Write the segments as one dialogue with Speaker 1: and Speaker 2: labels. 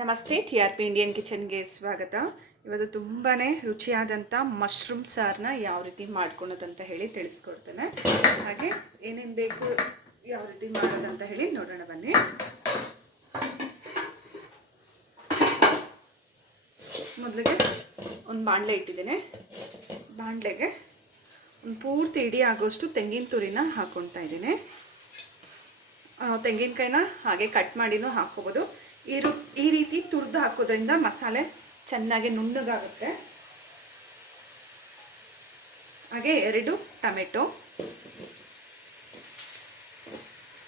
Speaker 1: ನಮಸ್ತೆ, T R P Indian ಕಿಚನ್ಗೆ ಸ್ವಾಗತ. ಇವತ್ತು ತುಂಬಾ ರುಚಿಯಾದಂಥ ಮಶ್ರೂಮ್ ಸಾರನ್ನ ಯಾವ ರೀತಿ ಮಾಡ್ಕೊಳೋದಂತ ಹೇಳಿ ತಿಳಿಸ್ಕೊಡ್ತೇನೆ. ಹಾಗೆ ಏನೇನು ಬೇಕು, ಯಾವ ರೀತಿ ಮಾಡೋದಂತ ಹೇಳಿ ನೋಡೋಣ ಬನ್ನಿ. ಮೊದಲಿಗೆ ಒಂದು ಬಾಣಲೆ ಇಟ್ಟಿದ್ದೇನೆ. ಬಾಣಲೆಗೆ ಒಂದು ಪೂರ್ತಿ ಇಡಿ ಆಗೋಷ್ಟು ತೆಂಗಿನ ತುರಿನ ಹಾಕ್ಕೊಳ್ತಾ ಇದ್ದೀನಿ. ತೆಂಗಿನಕಾಯಿನ ಹಾಗೆ ಕಟ್ ಮಾಡಿನೂ ಹಾಕ್ಕೋಬೋದು. ಈ ಈ ರೀತಿ ತುರ್ದು ಹಾಕೋದ್ರಿಂದ ಮಸಾಲೆ ಚೆನ್ನಾಗಿ ನುಣ್ಣಗಾಗುತ್ತೆ. ಹಾಗೆ ಎರಡು ಟೊಮೆಟೊ,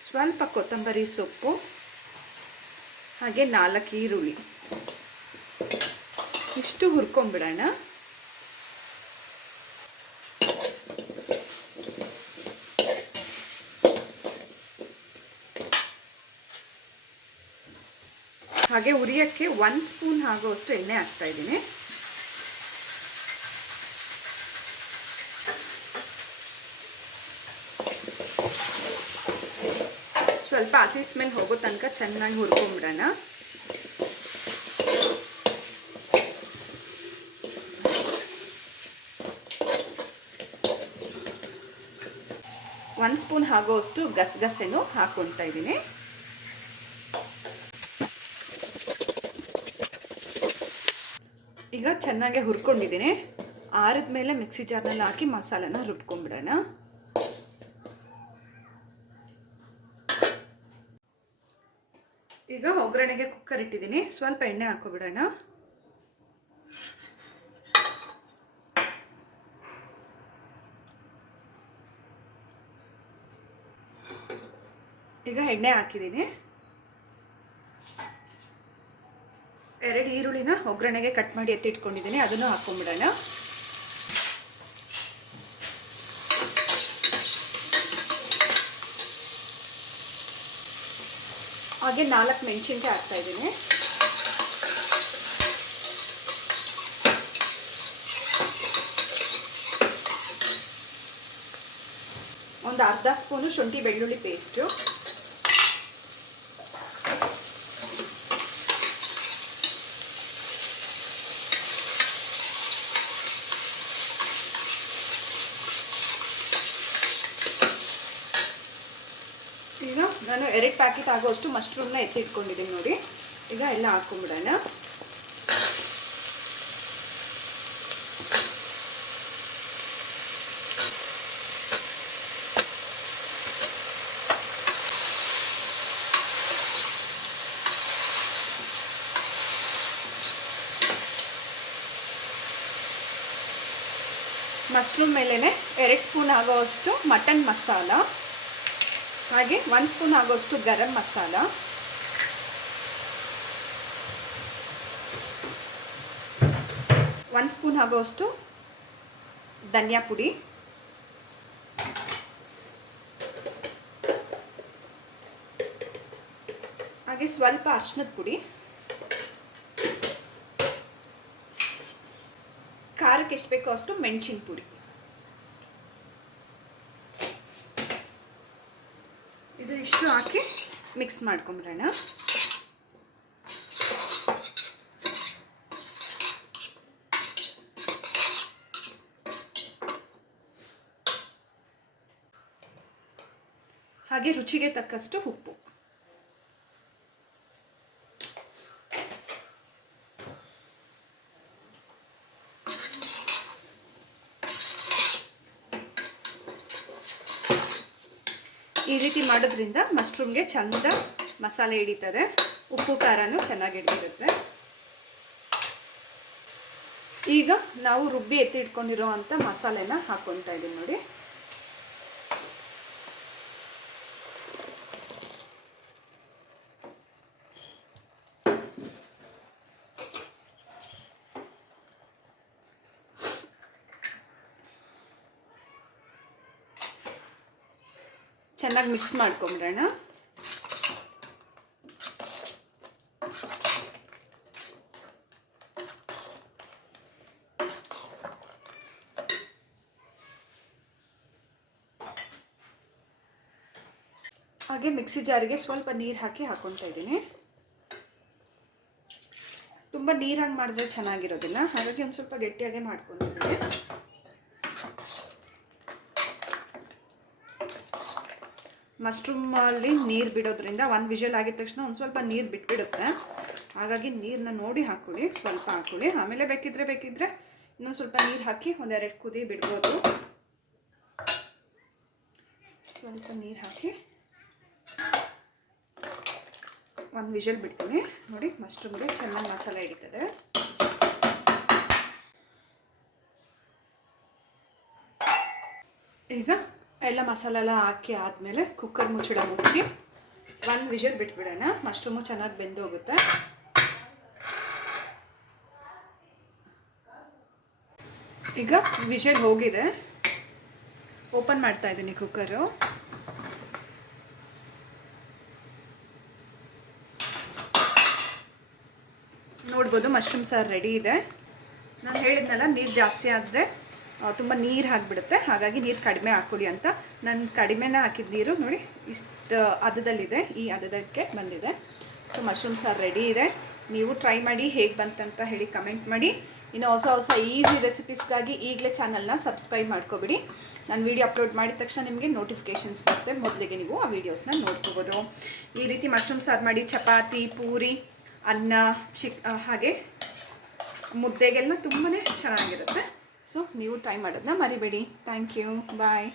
Speaker 1: ಸ್ವಲ್ಪ ಕೊತ್ತಂಬರಿ ಸೊಪ್ಪು, ಹಾಗೆ ನಾಲ್ಕು ಈರುಳ್ಳಿ. ಇಷ್ಟು ಹುರ್ಕೊಂಬಿಡೋಣ ಹಾಗೆ ಉರಿಯೋಕ್ಕೆ ಒಂದು ಸ್ಪೂನ್ ಆಗೋಷ್ಟು ಎಣ್ಣೆ ಹಾಕ್ತಾ ಇದ್ದೀನಿ. ಸ್ವಲ್ಪ ಹಸಿ ಸ್ಮೆಲ್ ಹೋಗೋ ತನಕ ಚೆನ್ನಾಗಿ ಹುರ್ಕೊಂಬಿಡೋಣ. ಒಂದು ಸ್ಪೂನ್ ಆಗೋಷ್ಟು ಗಸಗಸೆನೂ ಹಾಕ್ಕೊಳ್ತಾ ಇದ್ದೀನಿ. ಈಗ ಚೆನ್ನಾಗಿ ಹುರ್ಕೊಂಡಿದ್ದೀನಿ. ಆರಿದ ಮೇಲೆ ಮಿಕ್ಸಿ ಜಾರ್ನಲ್ಲಿ ಹಾಕಿ ಮಸಾಲೆನ ರುಬ್ಕೊಂಡ್ಬಿಡೋಣ. ಈಗ ಒಗ್ಗರಣೆಗೆ ಕುಕ್ಕರ್ ಇಟ್ಟಿದ್ದೀನಿ. ಸ್ವಲ್ಪ ಎಣ್ಣೆ ಹಾಕೋಬಿಡೋಣ ಈಗ ಎಣ್ಣೆ ಹಾಕಿದ್ದೀನಿ ಎರಡು ಈರುಳ್ಳಿನ ಒಗ್ಗರಣೆಗೆ ಕಟ್ ಮಾಡಿ ಎತ್ತಿಟ್ಕೊಂಡಿದ್ದೀನಿ ಅದನ್ನು ಹಾಕ್ಕೊಂಬಿಡೋಣ ಹಾಗೆ ನಾಲ್ಕು ಮೆಣಸಿನ್ಕಾಯಿ ಹಾಕ್ತಾ ಇದ್ದೀನಿ. ಒಂದು ಅರ್ಧ ಸ್ಪೂನು ಶುಂಠಿ ಬೆಳ್ಳುಳ್ಳಿ ಪೇಸ್ಟು ಈಗ ನಾನು ಎರಡು ಪ್ಯಾಕೆಟ್ ಆಗೋಷ್ಟು ಮಶ್ರೂಮ್ನ ಎತ್ತಿಟ್ಕೊಂಡಿದ್ದೀನಿ ನೋಡಿ. ಈಗ ಎಲ್ಲ ಹಾಕೊಂಡ್ಬಿಡೋಣ ಮಶ್ರೂಮ್ ಮೇಲೇ ಎರಡು ಸ್ಪೂನ್ ಆಗೋವಷ್ಟು ಮಟನ್ ಮಸಾಲ. ಹಾಗೆ ಒಂದು ಸ್ಪೂನ್ ಆಗೋಷ್ಟು ಗರಂ ಮಸಾಲ. ಒಂದು ಸ್ಪೂನ್ ಆಗೋಷ್ಟು ಧನಿಯಾ ಪುಡಿ. ಹಾಗೆ ಸ್ವಲ್ಪ ಅರ್ಶಿನದ ಪುಡಿ. ಖಾರಕ್ಕೆ ಎಷ್ಟು ಬೇಕೋ ಅಷ್ಟು ಮೆಣಸಿನ ಪುಡಿ ಇದು ಇಷ್ಟು ಹಾಕಿ ಮಿಕ್ಸ್ ಮಾಡ್ಕೊಂಬಿಡೋಣ. ಹಾಗೆ ರುಚಿಗೆ ತಕ್ಕಷ್ಟು ಉಪ್ಪು. ಈ ರೀತಿ ಮಾಡೋದ್ರಿಂದ ಮಶ್ರೂಮ್ಗೆ ಚಂದ ಮಸಾಲೆ ಹಿಡಿತದೆ. ಉಪ್ಪು, ಖಾರನೂ ಚೆನ್ನಾಗಿ ಹಿಡಿದಿರುತ್ತೆ. ಈಗ ನಾವು ರುಬ್ಬಿ ಎತ್ತಿ ಇಟ್ಕೊಂಡಿರೋ ಅಂಥ ಮಸಾಲೆನ ಹಾಕ್ಕೊತಾ ಇದ್ದೀವಿ ನೋಡಿ. ಚೆನ್ನಾಗಿ ಮಿಕ್ಸ್ ಮಾಡ್ಕೊಂಬಿಡೋಣ. ಹಾಗೆ ಮಿಕ್ಸಿ ಜಾರಿಗೆ ಸ್ವಲ್ಪ ನೀರು ಹಾಕಿ ಹಾಕ್ಕೊತಾ ಇದ್ದೀನಿ. ತುಂಬ ನೀರಾಗಿ ಮಾಡಿದ್ರೆ ಚೆನ್ನಾಗಿರೋದಿಲ್ಲ. ಹಾಗಾಗಿ ಒಂದು ಸ್ವಲ್ಪ ಗಟ್ಟಿಯಾಗೆ ಮಾಡ್ಕೊಂಡಿದ್ದೀನಿ ಮಶ್ರೂಮಲ್ಲಿ ನೀರು ಬಿಡೋದ್ರಿಂದ ಒಂದು ವಿಷಲ್ ಆಗಿದ ತಕ್ಷಣ ಒಂದು ಸ್ವಲ್ಪ ನೀರು ಬಿಟ್ಬಿಡುತ್ತೆ. ಹಾಗಾಗಿ ನೀರನ್ನ ನೋಡಿ ಹಾಕ್ಕೊಳ್ಳಿ ಸ್ವಲ್ಪ ಹಾಕ್ಕೊಳ್ಳಿ ಆಮೇಲೆ ಬೇಕಿದ್ರೆ ಬೇಕಿದ್ರೆ ಇನ್ನೊಂದು ಸ್ವಲ್ಪ ನೀರು ಹಾಕಿ ಒಂದೆರಡು ಕುದಿ ಬಿಡ್ಬೋದು. ಸ್ವಲ್ಪ ನೀರು ಹಾಕಿ ಒಂದು ವಿಷಲ್ ಬಿಡ್ತೀನಿ. ನೋಡಿ ಮಶ್ರೂಮ್ಗೆ ಚೆನ್ನಾಗಿ ಮಸಾಲೆ ಹಿಡಿತದೆ. ಈಗ ಎಲ್ಲ ಮಸಾಲೆ ಎಲ್ಲ ಹಾಕಿ ಆದಮೇಲೆ ಕುಕ್ಕರ್ ಮುಚ್ಚಿಡ ಮುಚ್ಚಿ ಒಂದು ವಿಷಲ್ ಬಿಟ್ಬಿಡೋಣ. ಮಶ್ರೂಮು ಚೆನ್ನಾಗಿ ಬೆಂದೋಗುತ್ತೆ. ಈಗ ವಿಷಲ್ ಹೋಗಿದೆ. ಓಪನ್ ಮಾಡ್ತಾ ಇದ್ದೀನಿ ಕುಕ್ಕರು ನೋಡ್ಬೋದು ಮಶ್ರೂಮ್ ಸಾರು ರೆಡಿ ಇದೆ. ನಾನು ಹೇಳಿದ್ನಲ್ಲ, ನೀರು ಜಾಸ್ತಿ ಆದರೆ ತುಂಬ ನೀರು ಹಾಕಿಬಿಡುತ್ತೆ. ಹಾಗಾಗಿ ನೀರು ಕಡಿಮೆ ಹಾಕ್ಕೊಡಿ ಅಂತ. ನಾನು ಕಡಿಮೆನೇ ಹಾಕಿದ ನೀರು ನೋಡಿ ಇಷ್ಟು ಅದದಲ್ಲಿದೆ ಈ ಅದದಕ್ಕೆ ಬಂದಿದೆ. ಸೊ ಮಶ್ರೂಮ್ ಸಾರು ರೆಡಿ ಇದೆ. ನೀವು ಟ್ರೈ ಮಾಡಿ ಹೇಗೆ ಬಂತಂತ ಹೇಳಿ ಕಮೆಂಟ್ ಮಾಡಿ. ಇನ್ನು ಹೊಸ ಹೊಸ ಈಸಿ ರೆಸಿಪೀಸ್ಗಾಗಿ ಈಗಲೇ ಚಾನಲ್ನ ಸಬ್ಸ್ಕ್ರೈಬ್ ಮಾಡ್ಕೊಬಿಡಿ. ನಾನು ವೀಡಿಯೋ ಅಪ್ಲೋಡ್ ಮಾಡಿದ ತಕ್ಷಣ ನಿಮಗೆ ನೋಟಿಫಿಕೇಷನ್ಸ್ ಬರುತ್ತೆ. ಮೊದಲಿಗೆ ನೀವು ಆ ವೀಡಿಯೋಸ್ನ ನೋಡ್ಕೋಬೋದು. ಈ ರೀತಿ ಮಶ್ರೂಮ್ ಸಾರು ಮಾಡಿ ಚಪಾತಿ, ಪೂರಿ, ಅನ್ನ, ಚಿಕ್ ಹಾಗೆ ಮುದ್ದೆಗೆಲ್ಲ ತುಂಬಾ ಚೆನ್ನಾಗಿರುತ್ತೆ. ಸೊ ನೀವು ಟ್ರೈ ಮಾಡೋದನ್ನ ಮರಿಬೇಡಿ. Thank you bye